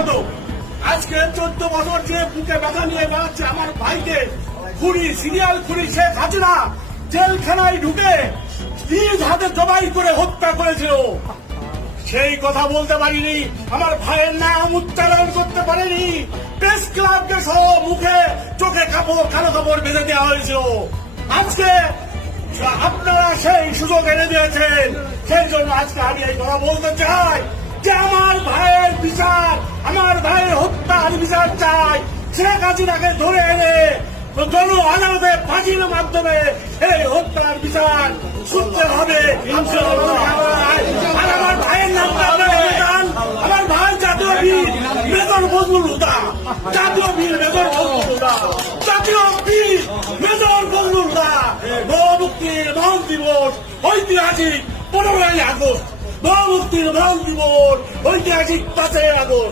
কত? আজকে 14 বছর যে বুকে ব্যথা নিয়ে বেড়াচ্ছে আমার ভাইকে খুনি, সিরিয়াল খুনি শেখ হাসিনা জেলখানায় ঢুকে নিজ হাতে জবাই করে হত্যা করেছিল। সেই কথা বলতে পারিনি, আমার ভাইয়ের নাম উচ্চারণ করতে পারেনি। প্রেস ক্লাবকে সহ মুখে চোখে কাপড়, কালো কাপড় বেঁধে দেওয়া হয়েছিল। আজকে আপনারা সেই সুযোগ এনে দিয়েছেন, সেই জন্য আজকে আমি এই কথা বলতে চাই যে আমার ভাইয়ের বিচার, আমার ভাইয়ের হত্যার বিচার চাই। শেখ হাসিনাকে ধরে এনে জন আদালতে ফাঁসির মাধ্যমে এই হত্যার বিচার শুনতে হবে। আর আমার ভাইয়ের নামটা জান, আমার ভাই জাতীয় বীর মেজর ফজলুল হুদা, জাতীয় বীর মেজর ফজলুল হুদা, জাতীয় বীর মেজর ফজলুল হুদা। মুক্তির মহান দিবস ঐতিহাসিক 15ই আগস্ট, মুক্তির মহান দিবস ঐতিহাসিক 5ই আগস্ট।